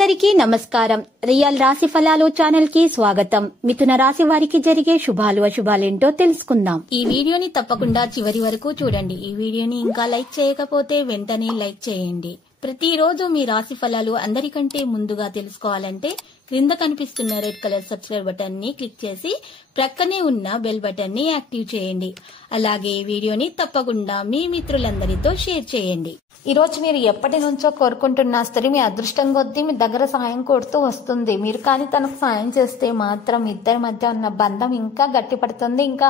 అందరికీ నమస్కారం. రియల్ రాశి ఫలాలు ఛానల్ కి స్వాగతం. మిథున రాశి వారికి జరిగే శుభాలు అశుభాలేంటో తెలుసుకుందాం. ఈ వీడియోని తప్పకుండా చివరి వరకు చూడండి. ఈ వీడియోని ఇంకా లైక్ చేయకపోతే వెంటనే లైక్ చేయండి. ప్రతిరోజు మీ రాశి ఫలాలు అందరికంటే ముందుగా తెలుసుకోవాలంటే క్రింద కనిపిస్తున్న రెడ్ కలర్ సబ్స్క్రైబ్ బటన్ ని క్లిక్ చేసి ప్రక్కనే ఉన్న బెల్ బటన్ ని యాక్టివ్ చేయండి. అలాగే ఈ వీడియోని తప్పకుండా మీ మిత్రులందరితో షేర్ చేయండి. ఈ రోజు మీరు ఎప్పటి నుంచో కోరుకుంటున్న స్త్రీ మీ అదృష్టం కొద్దీ మీ దగ్గర సాయం కోరుతూ వస్తుంది. మీరు కానీ తనకు సాయం చేస్తే మాత్రం ఇద్దరి మధ్య ఉన్న బంధం ఇంకా గట్టిపడుతుంది. ఇంకా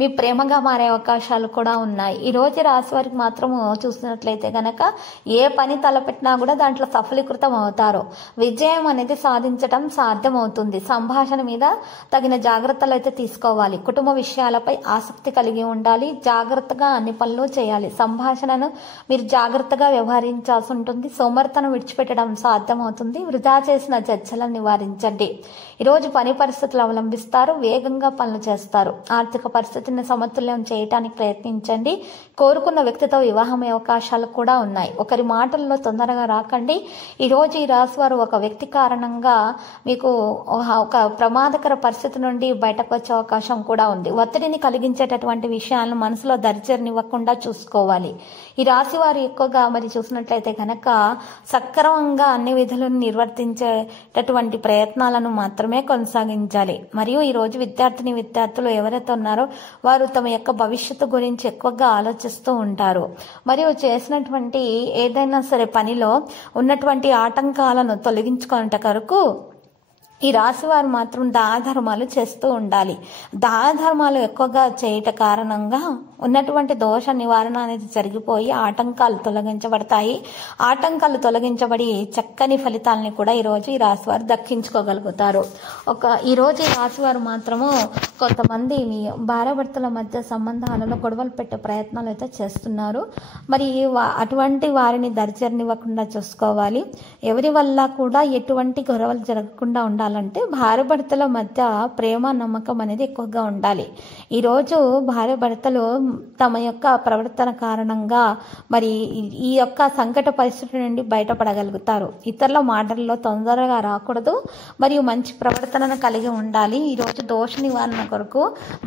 మీ ప్రేమగా మారే అవకాశాలు కూడా ఉన్నాయి. ఈ రోజు రాశి వారికి మాత్రం చూసినట్లయితే గనక ఏ పని తలపెట్టినా కూడా దాంట్లో సఫలీకృతం అవుతారు. విజయం అనేది సాధించడం సాధ్యమవుతుంది. సంభాషణ మీద తగిన జాగ్రత్తలు అయితే తీసుకోవాలి. కుటుంబ విషయాలపై ఆసక్తి కలిగి ఉండాలి. జాగ్రత్తగా అన్ని పనులు చేయాలి. సంభాషణను మీరు జాగ్రత్తగా వ్యవహరించాల్సి ఉంటుంది. సోమరితనం విడిచిపెట్టడం సాధ్యమవుతుంది. వృధా చేసిన చర్చలను నివారించండి. ఈరోజు పని పరిస్థితులు అవలంబిస్తారు. వేగంగా పనులు చేస్తారు. ఆర్థిక పరిస్థితిని సమతుల్యం చేయడానికి ప్రయత్నించండి. కోరుకున్న వ్యక్తితో వివాహం అవకాశాలు కూడా ఉన్నాయి. ఒకరి మాటల్లో తొందరగా రాకండి. ఈరోజు ఈ రాశి వారు ఒక వ్యక్తి కారణంగా మీకు ఒక ప్రమాదకర పరిస్థితి నుండి బయటకు వచ్చే అవకాశం కూడా ఉంది. ఒత్తిడిని కలిగించేటటువంటి విషయాలను మనసులో దరిచేరనివ్వకుండా చూసుకోవాలి. ఈ రాశి వారు ఎక్కువగా మరి చూసినట్లయితే కనుక సక్రమంగా అన్ని విధులను నిర్వర్తించేటటువంటి ప్రయత్నాలను మాత్రమే కొనసాగించాలి. మరియు ఈ రోజు విద్యార్థులు ఎవరైతే ఉన్నారో వారు తమ యొక్క భవిష్యత్తు గురించి ఎక్కువగా ఆలోచిస్తూ ఉంటారు. మరియు చేసినటువంటి ఏదైనా సరే పనిలో ఉన్నటువంటి ఆటంకాలను తొలగించుకునే కొరకు ఈ రాశి వారు మాత్రం దానధర్మాలు చేస్తూ ఉండాలి. దానధర్మాలు ఎక్కువగా చేయట కారణంగా ఉన్నటువంటి దోష నివారణ అనేది జరిగిపోయి ఆటంకాలు తొలగించబడతాయి. ఆటంకాలు తొలగించబడి చక్కని ఫలితాలని కూడా ఈరోజు ఈ రాశి వారు దక్కించుకోగలుగుతారు. ఈరోజు ఈ రాశి వారు మాత్రము కొంతమంది భార్యాభర్తల మధ్య సంబంధాలలో గొడవలు పెట్టే ప్రయత్నాలు అయితే చేస్తున్నారు. మరి అటువంటి వారిని దరిచేరనివ్వకుండా చూసుకోవాలి. ఎవరి వల్ల కూడా ఎటువంటి గొడవలు జరగకుండా ఉండాలంటే భార్యాభర్తల మధ్య ప్రేమ నమ్మకం అనేది ఎక్కువగా ఉండాలి. ఈరోజు భార్యాభర్తలు తమ యొక్క ప్రవర్తన కారణంగా మరి ఈ యొక్క సంకట పరిస్థితి నుండి బయటపడగలుగుతారు. ఇతరుల మాటల్లో తొందరగా రాకూడదు. మరియు మంచి ప్రవర్తనను కలిగి ఉండాలి. ఈరోజు దోష నివారణ కొరకు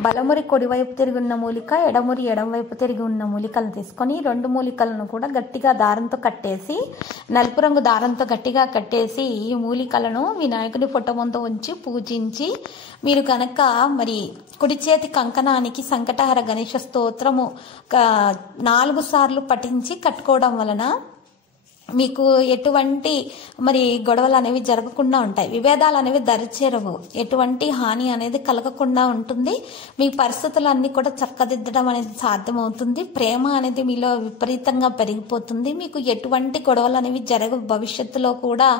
బలమురి కుడివైపు తిరిగి ఉన్న మూలిక, ఎడమురి ఎడమవైపు తిరిగి ఉన్న మూలికలను తీసుకొని 2 మూలికలను కూడా గట్టిగా దారంతో కట్టేసి నలుపు రంగు దారంతో గట్టిగా కట్టేసి ఈ మూలికలను వినాయకుడి ఫోటో ముందు ఉంచి పూజించి మీరు కనుక మరి కుడి చేతి కంకణానికి సంకటహర గణేశ స్తోత్రము 4 సార్లు పఠించి కట్టుకోవడం వలన మీకు ఎటువంటి మరి గొడవలు అనేవి జరగకుండా ఉంటాయి. విభేదాలు అనేవి దరిచేరవు. ఎటువంటి హాని అనేది కలగకుండా ఉంటుంది. మీ పరిస్థితులన్నీ కూడా చక్కదిద్దడం అనేది సాధ్యమవుతుంది. ప్రేమ అనేది మీలో విపరీతంగా పెరిగిపోతుంది. మీకు ఎటువంటి గొడవలు అనేవి జరగవు. భవిష్యత్తులో కూడా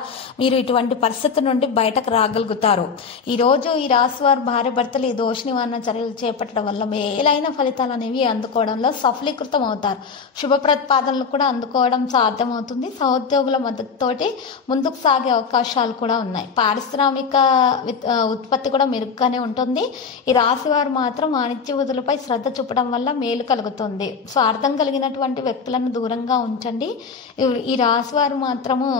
మీరు ఇటువంటి పరిస్థితి నుండి బయటకు రాగలుగుతారు. ఈరోజు ఈ రాశి వారు భార్యాభర్తలు ఈ దోష నివారణ చర్యలు చేపట్టడం వల్ల మేలైన ఫలితాలు అనేవి అందుకోవడంలో సఫలీకృతం అవుతారు. శుభ ప్రతిపాదనలు కూడా అందుకోవడం సాధ్యమవుతుంది. సహోద్యోగుల మద్దతుతోటి ముందుకు సాగే అవకాశాలు కూడా ఉన్నాయి. పారిశ్రామిక ఉత్పత్తి కూడా మెరుగ్గానే ఉంటుంది. ఈ రాశి వారు మాత్రం వాణిజ్య విధులపై శ్రద్ధ చూపడం వల్ల మేలు కలుగుతుంది. స్వార్థం కలిగినటువంటి వ్యక్తులను దూరంగా ఉంచండి. ఈ రాశి వారు మాత్రము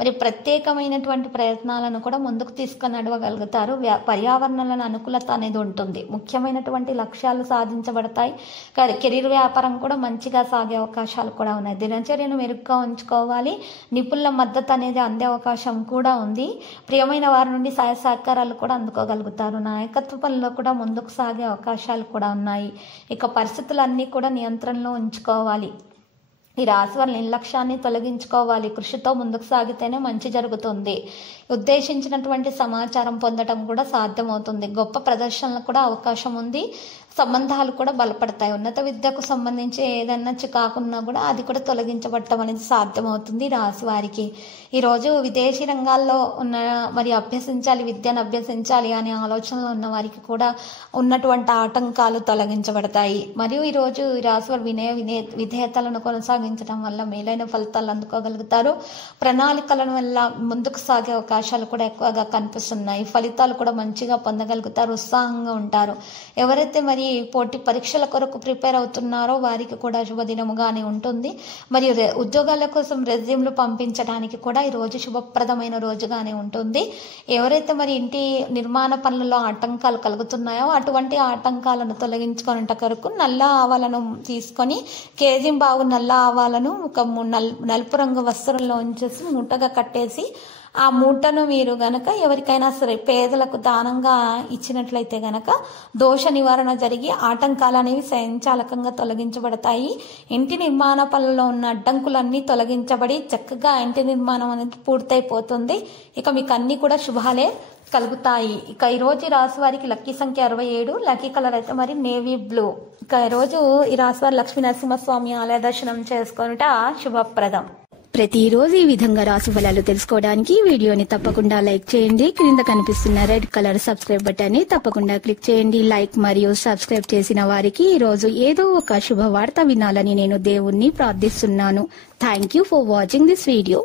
మరి ప్రత్యేకమైనటువంటి ప్రయత్నాలను కూడా ముందుకు తీసుకొని నడవగలుగుతారు. పర్యావరణాలను అనుకూలత అనేది ఉంటుంది. ముఖ్యమైనటువంటి లక్ష్యాలు సాధించబడతాయి. కెరీర్ వ్యాపారం కూడా మంచిగా సాగే అవకాశాలు కూడా ఉన్నాయి. దినచర్యను మెరుగ్గా ఉంచుకోవాలి. నిపుణుల మద్దతు అనేది అందే అవకాశం కూడా ఉంది. ప్రియమైన వారి నుండి సహాయ సహకారాలు కూడా అందుకోగలుగుతారు. నాయకత్వ పనుల్లో కూడా ముందుకు సాగే అవకాశాలు కూడా ఉన్నాయి. ఇక పరిస్థితులన్నీ కూడా నియంత్రణలో ఉంచుకోవాలి. ఈ రాశి వారి నిర్లక్ష్యాన్ని తొలగించుకోవాలి. కృషితో ముందుకు సాగితేనే మంచి జరుగుతుంది. ఉద్దేశించినటువంటి సమాచారం పొందడం కూడా సాధ్యమవుతుంది. గొప్ప ప్రదర్శనలకు కూడా అవకాశం ఉంది. సంబంధాలు కూడా బలపడతాయి. ఉన్నత విద్యకు సంబంధించి ఏదైనా చికాకున్నా కూడా అది కూడా తొలగించబడటం అనేది సాధ్యమవుతుంది రాశి వారికి. ఈరోజు విదేశీ రంగాల్లో ఉన్న మరి విద్యను అభ్యసించాలి అనే ఆలోచనలో ఉన్న వారికి కూడా ఉన్నటువంటి ఆటంకాలు తొలగించబడతాయి. మరియు ఈరోజు ఈ రాశి వారు విధేయతలను కొనసాగించడం వల్ల మేలైన ఫలితాలు అందుకోగలుగుతారు. ప్రణాళికల వల్ల ముందుకు సాగే అవకాశాలు కూడా ఎక్కువగా కనిపిస్తున్నాయి. ఫలితాలు కూడా మంచిగా పొందగలుగుతారు. ఉత్సాహంగా ఉంటారు. ఎవరైతే మరి మరి పోటీ పరీక్షల కొరకు ప్రిపేర్ అవుతున్నారో వారికి కూడా శుభదినముగానే ఉంటుంది. మరియు ఉద్యోగాల కోసం రెజ్యూమ్లు పంపించడానికి కూడా ఈ రోజు శుభప్రదమైన రోజుగానే ఉంటుంది. ఎవరైతే మరి ఇంటి నిర్మాణ పనులలో ఆటంకాలు కలుగుతున్నాయో అటువంటి ఆటంకాలను తొలగించుకునే కొరకు నల్ల ఆవాలను తీసుకొని కేజీ బాగు నల్ల ఆవాలను ఒక నలుపు రంగు వస్త్రంలో ఉంచేసి మూటగా కట్టేసి ఆ మూటను మీరు గనక ఎవరికైనా సరే పేదలకు దానంగా ఇచ్చినట్లయితే గనక దోష నివారణ జరిగి ఆటంకాలు అనేవి స్వయంచాలకంగా తొలగించబడతాయి. ఇంటి నిర్మాణ పనుల్లో ఉన్న అడ్డంకులన్నీ తొలగించబడి చక్కగా ఇంటి నిర్మాణం అనేది పూర్తయిపోతుంది. ఇక మీకు అన్ని కూడా శుభాలే కలుగుతాయి. ఇక ఈ రోజు ఈ రాశి వారికి లక్కీ సంఖ్య 67, లక్కీ కలర్ అయితే మరి నేవీ బ్లూ. ఇక ఈ రోజు ఈ రాశి వారు లక్ష్మీ నరసింహస్వామి ఆలయ దర్శనం చేసుకొనుట శుభప్రదం. ప్రతిరోజు ఈ విధంగా రాశి ఫలాలు తెలుసుకోవడానికి వీడియోని తప్పకుండా లైక్ చేయండి. క్రింద కనిపిస్తున్న రెడ్ కలర్ సబ్స్క్రైబ్ బటన్ ని తప్పకుండా క్లిక్ చేయండి. లైక్ మరియు సబ్స్క్రైబ్ చేసిన వారికి ఈ రోజు ఏదో ఒక శుభవార్త వినాలని నేను దేవుణ్ణి ప్రార్థిస్తున్నాను. Thank you for watching this video.